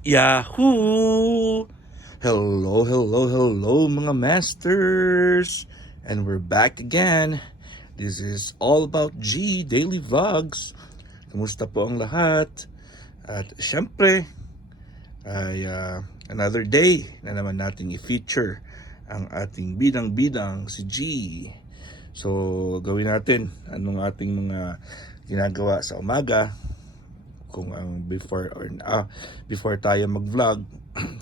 Yahoo! Hello, hello, hello mga masters! And we're back again. This is all about G Daily Vlogs. Kumusta po ang lahat? At syempre, ay another day na naman nating i-feature ang ating bidang-bidang si G. So, gawin natin anong ating mga ginagawa sa umaga. Kung ang before tayo mag-vlog,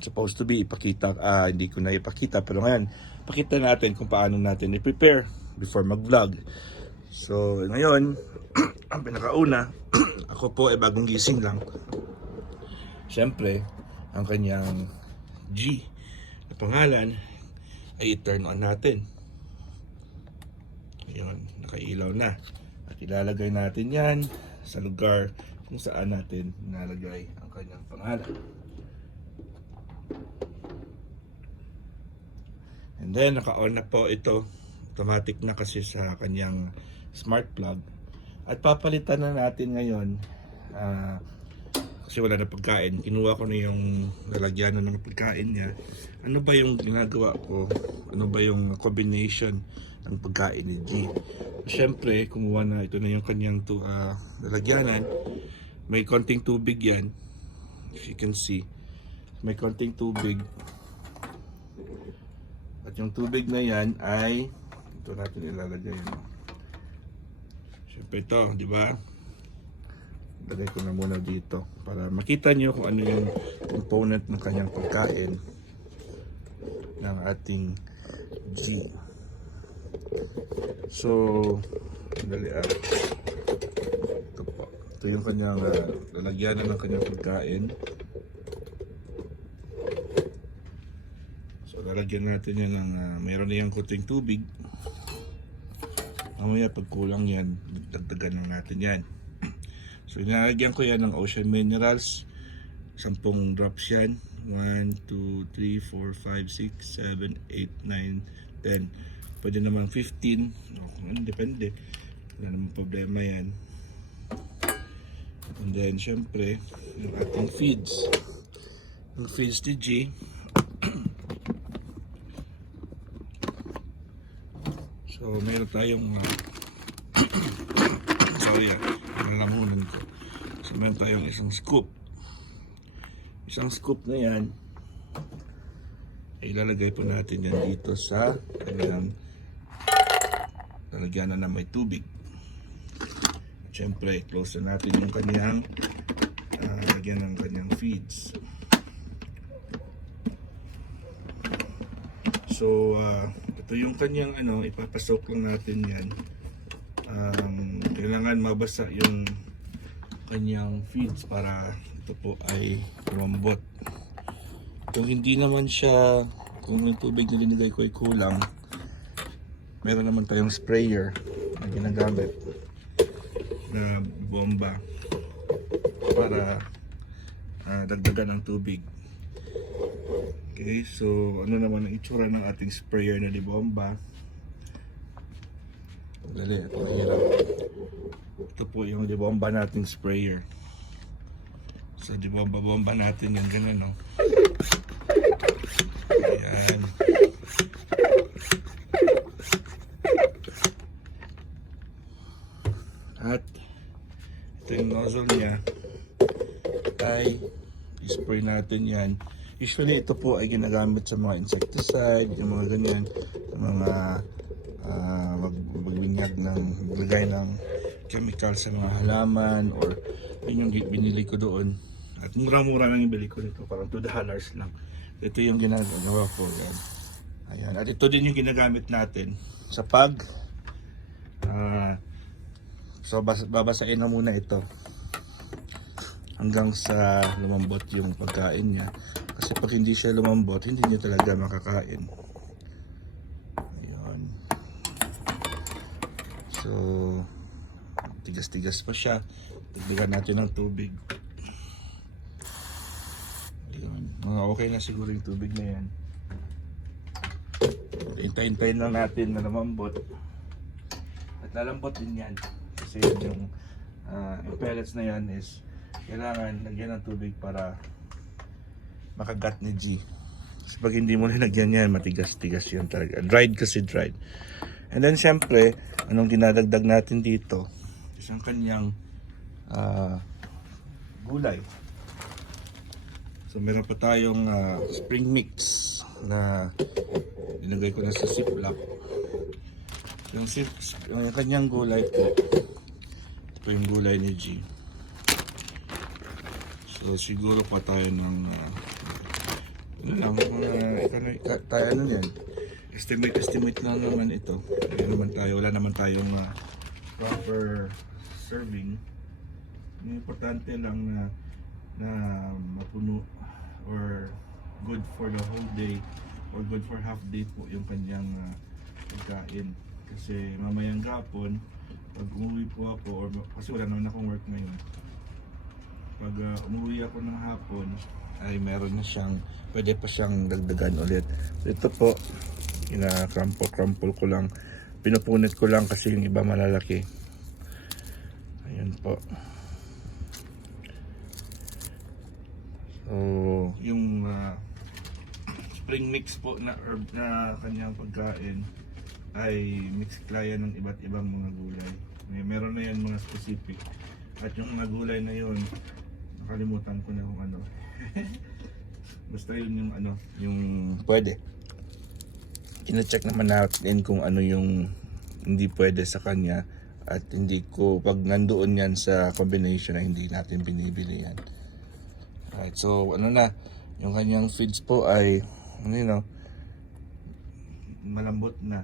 supposed to be ipakita, hindi ko na ipakita, pero ngayon pakita natin kung paano natin i-prepare before mag-vlog. So ngayon, ang pinakauna, ako po ay bagong gising lang. Siyempre, ang kanyang G na pangalan ay i-turn on natin. Ayun, nakailaw na. At ilalagay natin yan sa lugar kung saan natin nalagay ang kanyang pangalan. And then naka-on na po ito, automatic na kasi sa kanyang smart plug. At papalitan na natin ngayon kasi wala na pagkain. Kinuha ko na yung lalagyanan ng pagkain niya. Ano ba yung ginagawa ko? Ano ba yung combination ng pagkain ni G? Siyempre, kumuha na, ito na yung kanyang lalagyanan. May konting tubig yan. If you can see, may konting tubig. At yung tubig na yan ay, ito natin ilalagay. Siyempre ito, di ba? Lagay ko na muna dito para makita nyo kung ano yung component ng kanyang pagkain ng ating G. So, dali ito po. Ito yung kanyang lalagyanan ng kanyang pagkain. So, lalagyan natin yan ng mayroon na yung kuting tubig. Mamaya pag kulang yan, dagdagan lang natin yan. So, inalagyan ko yan ng Ocean Minerals. 10 drops yan. 1, 2, 3, 4, 5, 6, 7, 8, 9, 10. Pwede naman 15. Depende. Wala naman problema yan. And then, syempre, yung ating feeds. Yung feeds ni G. So, meron tayong sorry, nalamunan ko. So, meron tayong isang scoop. Isang scoop na yan ay ilalagay po natin yan dito sa kanilang lalagyanan na may tubig. Siyempre, close na natin yung kanyang lagyan ng kanyang feeds. So, ito yung kanyang ipapasok lang natin yan. Kailangan mabasa yung kanyang feeds para ito po ay lumambot. Kung hindi naman siya, kung yung tubig na linagay ko ay kulang, meron naman tayong sprayer na ginagamit na bomba para dagdagan ang tubig. Okay, so ano naman ang itsura ng ating sprayer na di bomba? Dali, ito mahirap. Ito po yung di bomba nating sprayer. So di bomba natin yan, ganun, no? Ayan. At ito yung nozzle niya ay i-spray natin yan. Usually ito po ay ginagamit sa mga insecticide, yung mga ganyan, yung mga magbinyag ng maglagay ng chemical sa mga halaman, or yun yung binili ko doon. At mura-mura lang yung bili ko nito, parang $2 lang. Ito yung ginagawa ko yan. Ayan. At ito din yung ginagamit natin sa so babasain na muna ito hanggang sa lumambot yung pagkain niya. Kasi pag hindi siya lumambot, hindi niyo talaga makakain. Ayun. So, tigas-tigas pa siya. Dagdagan natin ng tubig. Ayun. Mga okay na siguro yung tubig na yan. Hintayin lang natin na lumambot. At lalambot din yan. Kasi yung pellets na yan is kailangan lagyan ng tubig para makagat ni G. Kasi pag hindi mo nilagyan yan, matigas-tigas yan talaga. Dried kasi dried. And then siyempre, anong dinadagdag natin dito? Isang kanyang gulay. So meron pa tayong spring mix na dinagay ko na sa ziplock. Yung kanyang gulay po, ito yung gulay ni G. So siguro pa tayo ng ano yan, estimate lang naman ito. Wala naman tayong proper serving. Yung importante lang na mapuno or good for the whole day or good for half day po yung kanyang pagkain. Kasi mamayang gapon, pag umuwi po ako, kasi wala naman akong work ngayon, pag umuwi ako ng hapon, ay meron na siyang, pwede pa siyang dagdagan ulit. So ito po, ina-crumple ko lang, pinupunit ko lang kasi yung iba malalaki. Ayun po. So yung spring mix po na herb na kanyang pagkain ay mix klaya ng iba't ibang mga gulay. Meron na yan mga specific. At yung mga gulay na yun, nakalimutan ko na kung ano. Basta yun yung ano, yung pwede. Ina-check naman natin kung ano yung hindi pwede sa kanya. At hindi ko, pag nandoon yan sa combination na hindi natin binibili yan. Alright, so ano na, yung kanyang feeds po ay, malambot na.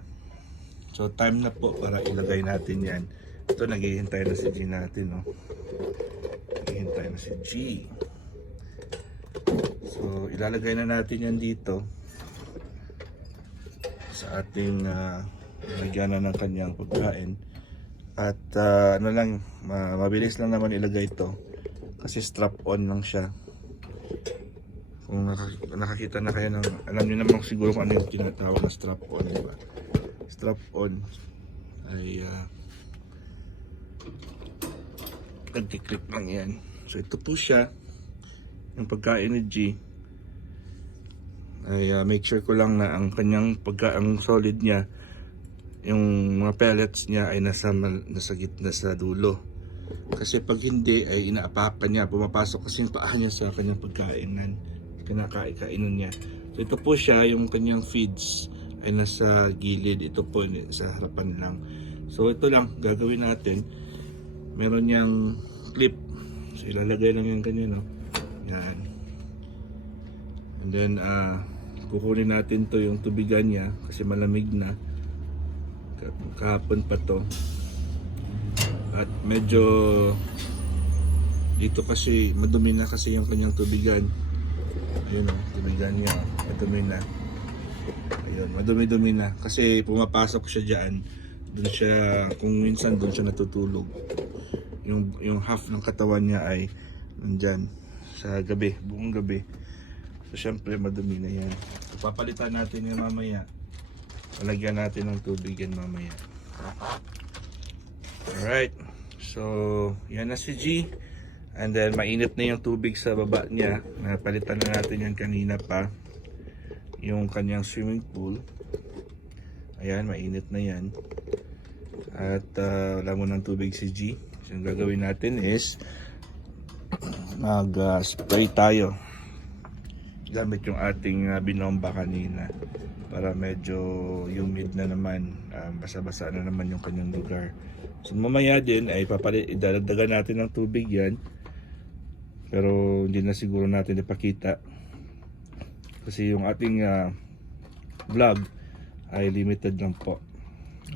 So time na po para ilagay natin yan. Ito, naghihintay na si G natin, no? Naghihintay na si G. So ilalagay na natin yan dito sa ating lagyan na ng kanyang pagkain. At ano lang, mabilis lang naman ilagay ito kasi strap on lang siya. Kung nakakita na kayo ng, alam niyo naman siguro kung ano yung tinatawag na strap on, diba? Strap on ay nagkiklik lang yan. So ito po siya, yung pagkain ni G. Ay make sure ko lang na ang kanyang ang solid niya, yung mga pellets niya ay nasa gitna sa dulo. Kasi pag hindi ay inaapakan niya, pumapasok kasi yung paa niya sa kanyang pagkainan, kinakainan niya. So ito po siya, yung kanyang feeds ay nasa gilid, ito po sa harapan lang. So ito lang gagawin natin, meron niyang clip, so ilalagay lang yung kanya, no? Yan. And then kukunin natin to yung tubigan niya kasi malamig na, kahapon pa to. At medyo dito kasi madumi na kasi yung kanyang tubigan. Ayun, o, tubigan niya, madumi na. Ayun, madumi-dumi na kasi pumapasok siya diyan. Doon siya, kung minsan doon siya natutulog. Yung half ng katawan niya ay nandyan sa gabi, buong gabi. So syempre madumi na yan. So, papalitan natin yan mamaya. Lalagyan natin ng tubig yan mamaya. Alright, so yan na si G. And then mainit na yung tubig sa baba niya. Napalitan na natin yan kanina pa, yung kanyang swimming pool. Ayan, mainit na yan. At wala mo ng tubig si G. So yung gagawin natin is mag-spray tayo gamit yung ating binomba kanina para medyo humid na naman, basa-basa na naman yung kanyang lugar. So mamaya din ay idadagdagan natin ng tubig yan, pero hindi na siguro natin ipakita kasi yung ating vlog ay limited lang po.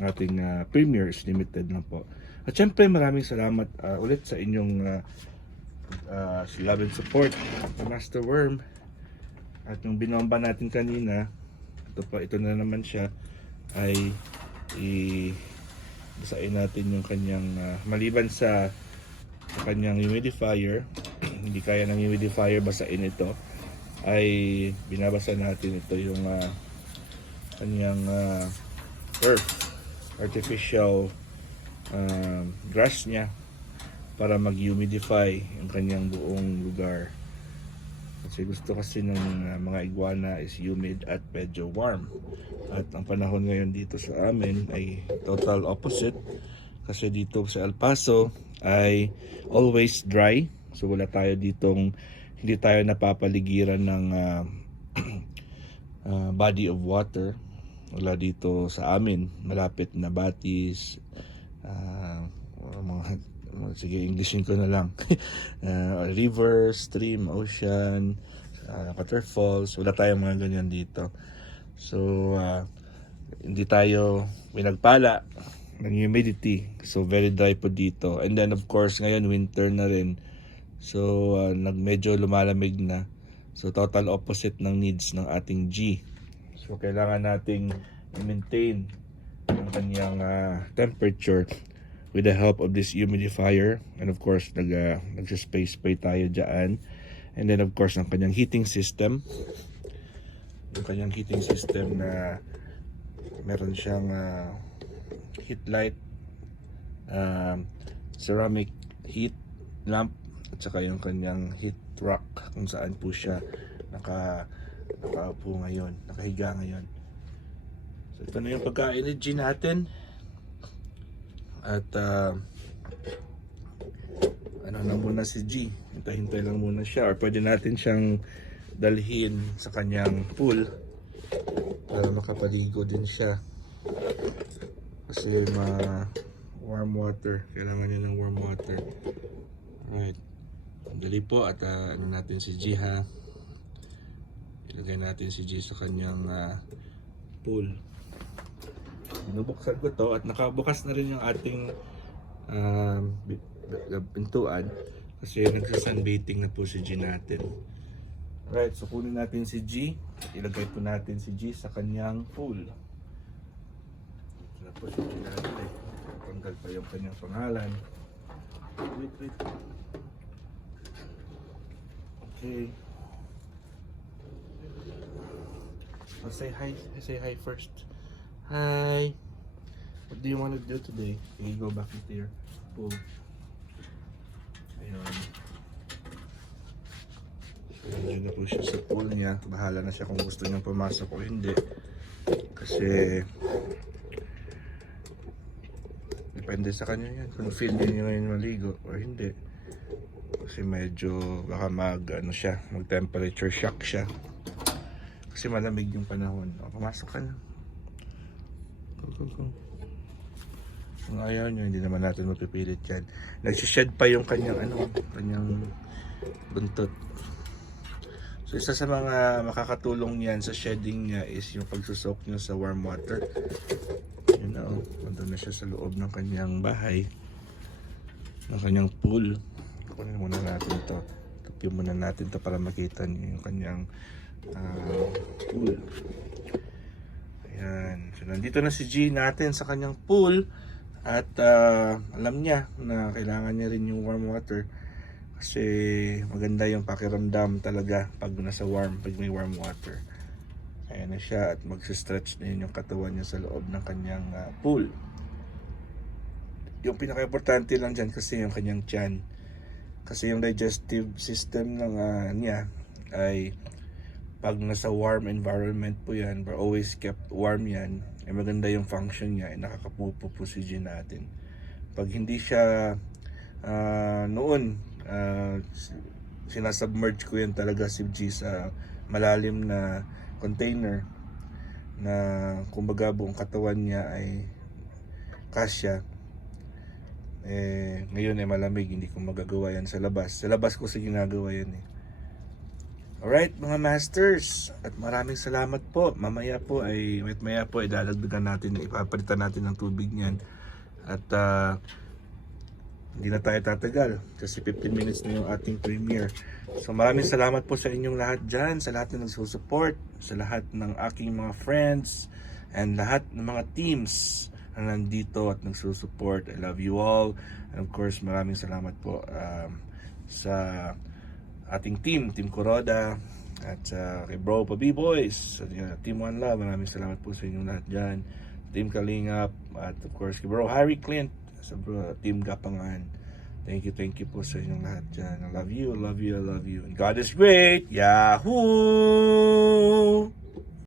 Ating premiere is limited lang po. At syempre maraming salamat ulit sa inyong love and support, Master Worm. At yung binomba natin kanina, ito na naman siya, ay basahin natin yung kanyang maliban sa kanyang humidifier. Hindi kaya ng humidifier basahin ito, ay binabasa natin ito yung kanyang artificial grass niya para mag-humidify yung kanyang buong lugar. Kasi gusto kasi ng mga iguana is humid at medyo warm. At ang panahon ngayon dito sa amin ay total opposite. Kasi dito sa El Paso ay always dry. So wala tayo ditong, hindi tayo napapaligiran ng body of water. Wala dito sa amin. Malapit na Batis, mga sige, Englishin ko na lang. River, stream, ocean, waterfalls, wala tayong mga ganyan dito. So, hindi tayo pinagpala ng humidity. So, very dry po dito. And then, of course, ngayon, winter na rin. So, medyo lumalamig na. So, total opposite ng needs ng ating G. So, kailangan nating i-maintain ang kanyang temperature with the help of this humidifier, and of course nag-spray tayo dyan, and then of course ang kanyang heating system, na meron siyang heat light, ceramic heat lamp, at saka yung kanyang heat rack kung saan po siya nakaupo ngayon, nakahiga ngayon. So ito na yung pagka-energy natin. At ano na muna si G, hintay-hintay lang muna siya, or pwede natin siyang dalhin sa kanyang pool para makapaligo din siya kasi warm water, kailangan niya ng warm water. Alright, dali po. At ano natin si G, ha, ilagay natin si G sa kanyang pool. Binubuksan ko to at nakabukas na rin yung ating pintuan kasi nagsasunbathing na po si G natin. Right, so kunin natin si G, ilagay po natin si G sa kanyang pool. Ito na po si G natin. Tanggal pa yung kanyang pangalan. Wait. Okay. I'll say hi first. Hi. What do you want to do today? Can you go back into your pool? Ayun. Nandiyan na po siya sa pool niya. Bahala na siya kung gusto niyang pumasok o hindi. Kasi depende sa kanya yan. Kung feel niya ngayon maligo o hindi. Kasi medyo baka mag temperature shock siya. Kasi malamig yung panahon. O, pumasok ka na. Go. Kung ayaw nyo, hindi naman natin mapipilit yan. Nagsished pa yung kanyang buntot. So isa sa mga makakatulong yan sa shedding niya is yung pagsusok nyo sa warm water. Yun na, nandun na siya sa loob ng kanyang bahay, ng kanyang pool. Kunin muna natin to. Tapin muna natin to para makita nyo yung kanyang pool. Ayan. So nandito na si G natin sa kanyang pool. At alam niya na kailangan niya rin yung warm water kasi maganda yung pakiramdam talaga pag may warm water. Ayan na siya at mag-stretch na yun yung katawan niya sa loob ng kanyang pool. Yung pinaka-importante lang dyan kasi yung kanyang tiyan. Kasi yung digestive system ng niya ay pag nasa warm environment po yan, but always kept warm yan, ay maganda yung function niya, ay nakakapupo po si G natin. Pag hindi siya noon, sinasubmerge ko yan talaga si G sa malalim na container na kumbaga buong katawan niya ay kasya. Ngayon ay malamig, hindi ko magagawa yan sa labas. Sa labas ko sa ginagawa yan Alright mga masters, at maraming salamat po. Maya po ay dadagdagan natin, ipapalitan natin ng tubig niyan. At hindi na tayo tatagal kasi 15 minutes na yung ating premiere. So maraming salamat po sa inyong lahat dyan, sa lahat na nagsusupport, sa lahat ng aking mga friends, and lahat ng mga teams na nandito at nagsusupport. I love you all. And of course, maraming salamat po sa ating Team Kuroda, at kay Bro Pabi Boys, Team One Love, maraming salamat po sa inyong lahat dyan. Team Kalingap, at of course kay Bro Harry Clint, sa Team Gapangan. Thank you po sa inyong lahat dyan. I love you, I love you, I love you. And God is great. Yahoo!